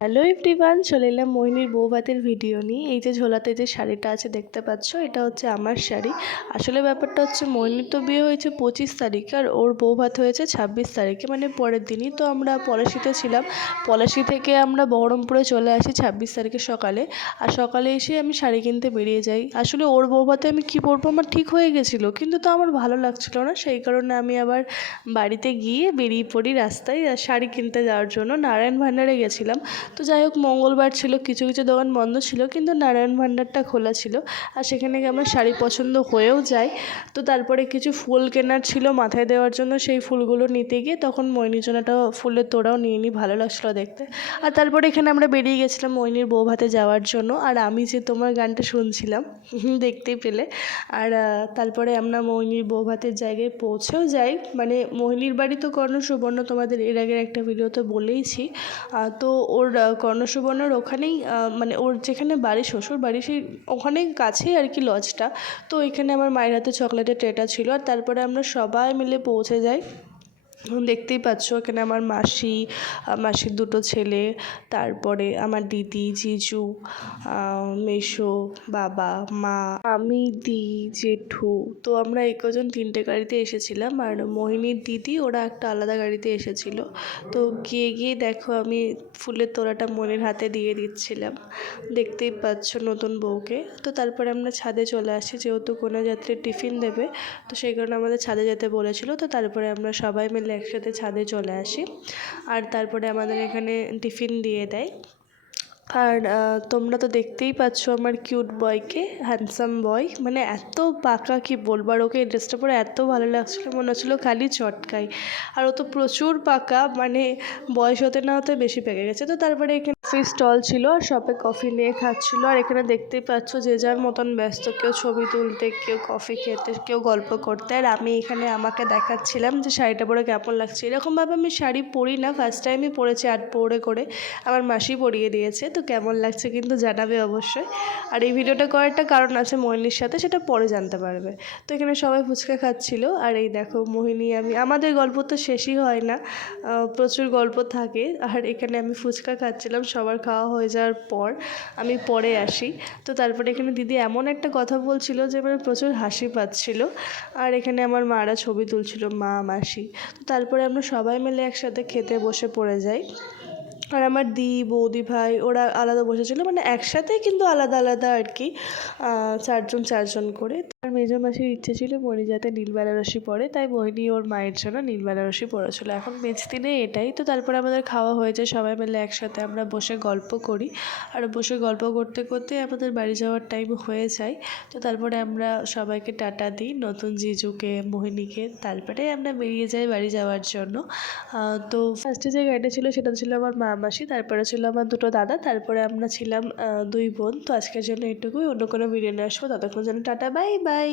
Hello everyone চলে এলাম মোহিনীর বৌভাতের video নিয়ে। এই যে ঝোলাতে যে শাড়িটা আছে দেখতে পাচ্ছ, এটা হচ্ছে আমার শাড়ি। আসলে ব্যাপারটা হচ্ছে মোহিনীর তো বিয়ে হয়েছে পঁচিশ তারিখে আর ওর বৌভাত হয়েছে ছাব্বিশ তারিখে মানে পরের দিনই তো আমরা পলাশিতে ছিলাম। পলাশি থেকে আমরা বহরমপুরে চলে আসি ছাব্বিশ তারিখে সকালে। আর সকালে এসে আমি শাড়ি কিনতে বেরিয়ে যাই। আসলে ওর বৌভাতে আমি কী পরবো আমার ঠিক হয়ে গেছিল, কিন্তু তো আমার ভালো লাগছিল না। সেই কারণে আমি আবার বাড়িতে গিয়ে বেরিয়ে পড়ি রাস্তায়, আর শাড়ি কিনতে যাওয়ার জন্য। নারায়ণ ভান্ডারে গেছিলাম। তো যাই হোক, মঙ্গলবার ছিল, কিছু কিছু দোকান বন্ধ ছিল, কিন্তু নারায়ণ ভান্ডারটা খোলা ছিল। আর সেখানে গিয়ে আমার শাড়ি পছন্দ হয়েও যায়। তো তারপরে কিছু ফুল কেনার ছিল মাথায় দেওয়ার জন্য, সেই ফুলগুলো নিতে গিয়ে তখন মৈনিজনাটা ফুলের তোড়াও নিয়ে নিই ভালো লাগছিল দেখতে। আর তারপরে এখানে আমরা বেরিয়ে গেছিলাম মৈনির বৌভাতে যাওয়ার জন্য। আর আমি যে তোমার গানটা শুনছিলাম দেখতেই পেলে। আর তারপরে আমরা মৈনির বৌভাতের জায়গায় পৌঁছেও যাই। মানে মোহিনীর বাড়ি তো কর্ণ সুবর্ণ তোমাদের এর আগের একটা ভিডিওতে বলেইছি। তো ওর আহ, কর্ণ সুবর্ণর ওখানেই মানে ওর যেখানে বাড়ি শ্বশুর বাড়ি সেই ওখানেই কাছেই আর কি লজটা তো ওইখানে আমার মায়ের হাতে চকলেটের ট্রেটা ছিল আর তারপরে আমরা সবাই মিলে পৌঁছে যাই। দেখতেই পাচ্ছ, এখানে আমার মাসি মাসির দুটো ছেলে, তারপরে আমার দিদি, জিজু মেশো, বাবা, মা, আমি, দি, জেঠু। তো আমরা এই কজন তিনটে গাড়িতে এসেছিলাম, আর মোহিনীর দিদি, ওরা একটা আলাদা গাড়িতে এসেছিল। তো গিয়ে গিয়ে দেখো, আমি ফুলের তোড়াটা মনের হাতে দিয়ে দিচ্ছিলাম। দেখতেই পাচ্ছ নতুন বউকে। তো তারপরে আমরা ছাদে চলে আসি, যেহেতু কোনো যাত্রী টিফিন দেবে, তো সেই কারণে আমাদের ছাদে যেতে বলেছিল। তো তারপরে আমরা সবাই মিলে একসাথে ছাদে চলে আসি। আর তারপরে আমাদের এখানে টিফিন দিয়ে দেয়। আর তোমরা তো দেখতেই পাচ্ছ আমার কিউট বয়কে হ্যান্ডসাম বয় মানে এত পাকা কি বলব? আর ওকে ড্রেসটা পরে এত ভালো লাগছিল, মনে হচ্ছিল খালি চটকাই। আর ও তো প্রচুর পাকা মানে বয়স হতে না হতে বেশি পেকে গেছে। তো তারপরে এখানে সেই স্টল ছিল, আর শপে কফি নিয়ে খাচ্ছিল। আর এখানে দেখতেই পাচ্ছ যে যার মতন ব্যস্ত, কেউ ছবি তুলতে, কেউ কফি খেতে, কেউ গল্প করতে। আর আমি এখানে আমাকে দেখাচ্ছিলাম যে শাড়িটা পরে কেমন লাগছে। এরকমভাবে আমি শাড়ি পরি না ফার্স্ট টাইমই পরেছি আট পরে করে। আমার মাসি পরিয়ে দিয়েছে। তো কেমন লাগছে কিন্তু জানাবে অবশ্যই। আর এই ভিডিওটা করার একটা কারণ আছে মোহিনীর সাথে, সেটা পরে জানতে পারবে। তো এখানে সবাই ফুচকা খাচ্ছিল, আর এই দেখো মোহিনী আমি, আমাদের গল্প তো শেষই হয় না প্রচুর গল্প থাকে। আর এখানে আমি ফুচকা খাচ্ছিলাম, সবার খাওয়া হয়ে যাওয়ার পর আমি পরে আসি। তো তারপরে এখানে দিদি এমন একটা কথা বলছিল যে মানে প্রচুর হাসি পাচ্ছিল। আর এখানে আমার মারা ছবি তুলছিল মা, মাসি। তো তারপরে আমরা সবাই মিলে একসাথে খেতে বসে পড়ে যাই। আর আমার দি বৌদি ভাই, ওরা আলাদা বসেছিল মানে একসাথেই কিন্তু আলাদা আলাদা আর কি চারজন চারজন করে। আর মেজো মাসির ইচ্ছে ছিল মনি যাতে নীল বেনারসি পরে, তাই মোহিনী ওর মায়ের জন্য নীল বেনারসি পরেছিল এখন দিনে এটাই, তো তারপরে আমাদের খাওয়া হয়েছে সবাই মিলে একসাথে আমরা বসে গল্প করি। আর বসে গল্প করতে করতে আমাদের বাড়ি যাওয়ার টাইম হয়ে যায়, তো তারপরে আমরা সবাইকে টাটা দিই, নতুন জিজুকে, মোহিনীকে তারপরে আমরা বেরিয়ে যাই বাড়ি যাওয়ার জন্য। তো ফার্স্টে যে গাড়িটা ছিল, সেটা ছিল আমার মা মাসি, তারপরে ছিল আমার দুটো দাদা, তারপরে আমরা ছিলাম দুই বোন। তো আজকের জন্য এটুকুই। অন্য কোনো ভিডিও নিয়ে আসব। ততক্ষণ যেন টাটা, বাই বাই।